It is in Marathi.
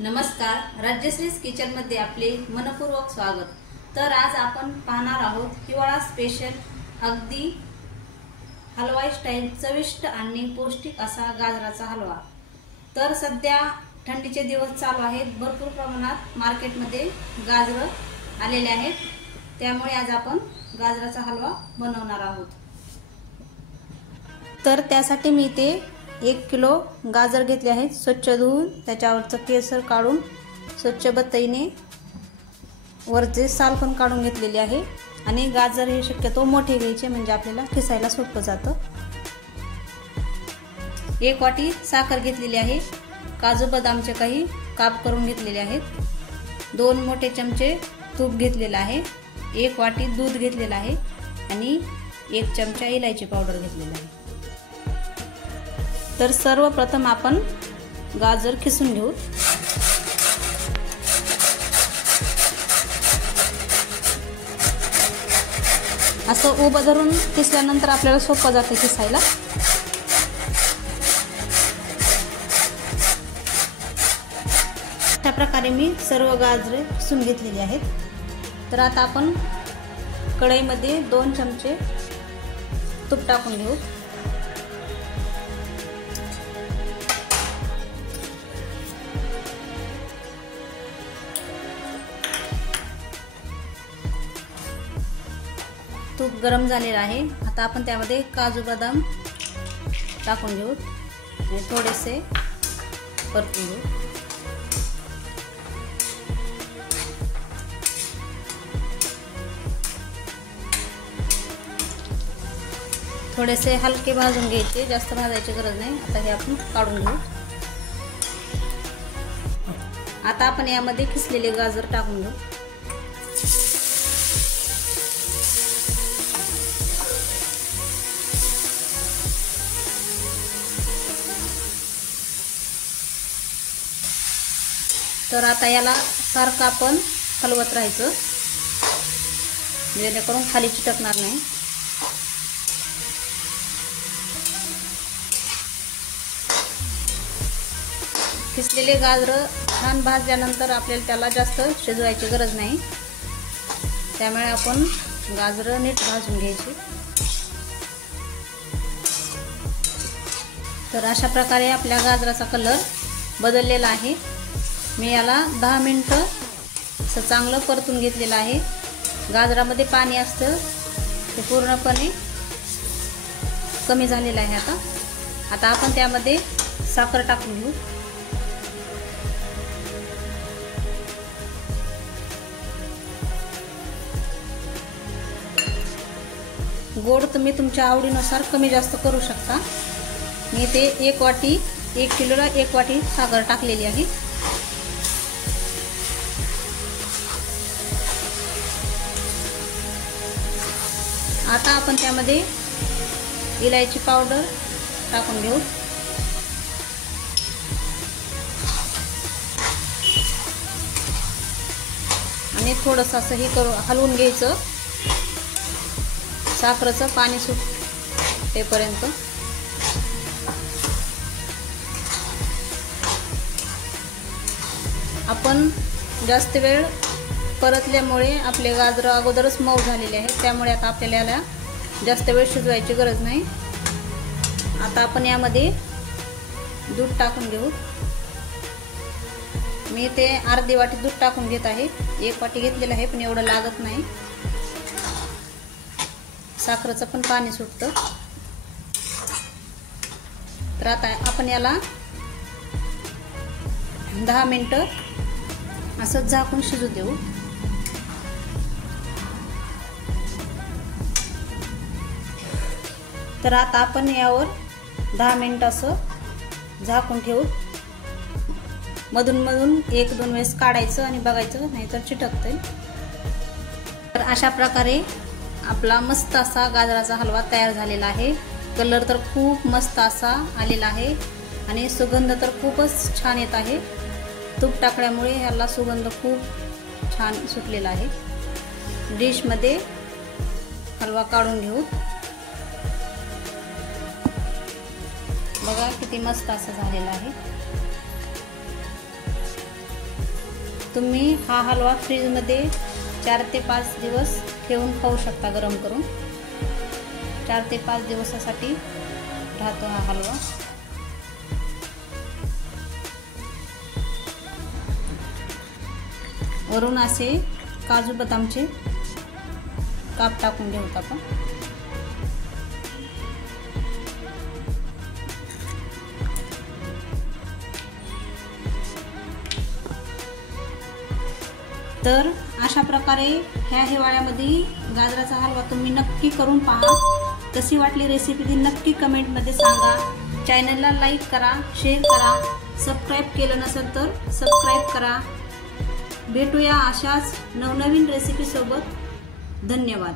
नमस्कार, राज्यश्रीज किचन मध्ये आपले मनपूर्वक स्वागत। तर आज आपण पाहणार आहोत हिवाळा स्पेशल अगदी हलवाई स्टाईल चविष्ट आणि पौष्टिक असा गाजराचा हलवा। तर सध्या थंडीचे दिवस चालू आहेत, भरपूर प्रमाणात मार्केटमध्ये गाजर आलेले आहेत, त्यामुळे आज आपण गाजराचा हलवा बनवणार आहोत। तर त्यासाठी मी इथे 1 किलो गाजर घेतले आहेत, स्वच्छ धुवून त्याच्यावरचं केसर काढून स्वच्छ बत्तीने वरचे साल पण काढून घेतलेले आहे। आणि गाजर हे शक्यतो मोठे घ्यायचे म्हणजे आपल्याला खिसायला सोपं जातं। 1 वाटी साखर घेतलेली आहे, काजू बदामचे काही काप करून घेतलेले आहेत, 2 मोठे चमचे तूप घेतलेले आहे, 1 वाटी दूध घेतलेलं आहे आणि 1 चमचा इलायची पावडर घेतलेला आहे। तर सर्वप्रथम आपण गाजर खिसून घेऊ। असं उभं धरून खिसल्यानंतर आपल्याला सोपं जाते खिसायला। अशा प्रकारे मी सर्व गाजरे खिसून घेतलेली आहेत। तर आता आपण कढईमध्ये 2 चमचे तूप टाकून घेऊ। तूप गरम झालेलं आहे, आता आपण त्यामध्ये काजू बदाम टाकून घेऊ आणि थोडेसे परतून घेऊ। थोडेसे हलके भाजून घ्यायचे, जास्त भाजायची गरज नाही। आता हे आपण काढून घेऊ। आता आपण यामध्ये खिसलेले गाजर टाकून घेऊ। तर आता याला सारखं आपण हलवत राहायचं, जेणेकरून खाली चिटकणार नाही। खिसलेले गाजर छान भाजल्यानंतर आपल्याला त्याला जास्त शिजवायची गरज नाही, त्यामुळे आपण गाजर नीट भाजून घ्यायची। तर अशा प्रकारे आपल्या गाजराचा कलर बदललेला आहे। मी याला 10 मिनिटं असं चांगलं परतून घेतलेलं आहे। गाजरामध्ये पाणी असतं ते पूर्णपणे कमी झालेलं आहे। आता आपण त्यामध्ये साखर टाकून घेऊ। गोड तुम्ही तुमच्या आवडीनुसार कमी जास्त करू शकता। मी ते 1 किलोला 1 वाटी साखर टाकलेली आहे। आता आपण त्यामध्ये इलायची पावडर टाकून घेऊ आणि थोडंसं असं हे हलवून घ्यायचं, साखरेचं पाणी सुटेपर्यंत। आपण जास्त वेळ परतल्यामुळे आपले गाजर अगोदरच मऊ झालेले आहेत, त्यामुळे आता आपल्याला याला जास्त वेळ शिजवायची गरज नाही। आता आपण यामध्ये दूध टाकून घेऊ। मी ते अर्धी वाटी दूध टाकून घेत आहे, 1 वाटी घेतलेलं आहे पण एवढं लागत नाही, साखरेचं पण पाणी सुटतं। तर आता आपण याला 10 मिनिटं असं झाकून शिजू देऊ। तर आता आपण यावर 10 मिनिट असं झाकून ठेवू। मधून मधून 1-2 वेळेस काढायचं आणि बघायचं, नाहीतर चिटकतंय। तर अशा प्रकारे आपला मस्त असा गाजराचा हलवा तयार झालेला आहे। कलर तर खूप मस्त असा आलेला आहे आणि सुगंध तर खूपच छान येत आहे। तूप टाकल्यामुळे ह्याला सुगंध खूप छान सुटलेला आहे। डिशमध्ये हलवा काढून घेऊ। बघा किती मस्त असं झालेलं आहे। तुम्ही हा हलवा फ्रीजमध्ये 4 ते 5 दिवस ठेवून खाऊ शकता गरम करून. 4 ते 5 दिवसासाठी राहतो हा हलवा. वरून असे काजू बदामचे काप टाकून घेऊत आपण. तर अशा प्रकारे ह्या हिवाळ्यामध्ये गाजराचा हलवा तुम्ही नक्की करून पहा. कशी वाटली रेसिपी ती नक्की कमेंटमध्ये सांगा. चॅनलला लाईक करा, शेअर करा. सबस्क्राईब केलं नसेल तर सबस्क्राईब करा. भेटूया अशाच नवनवीन रेसिपी सोबत. धन्यवाद.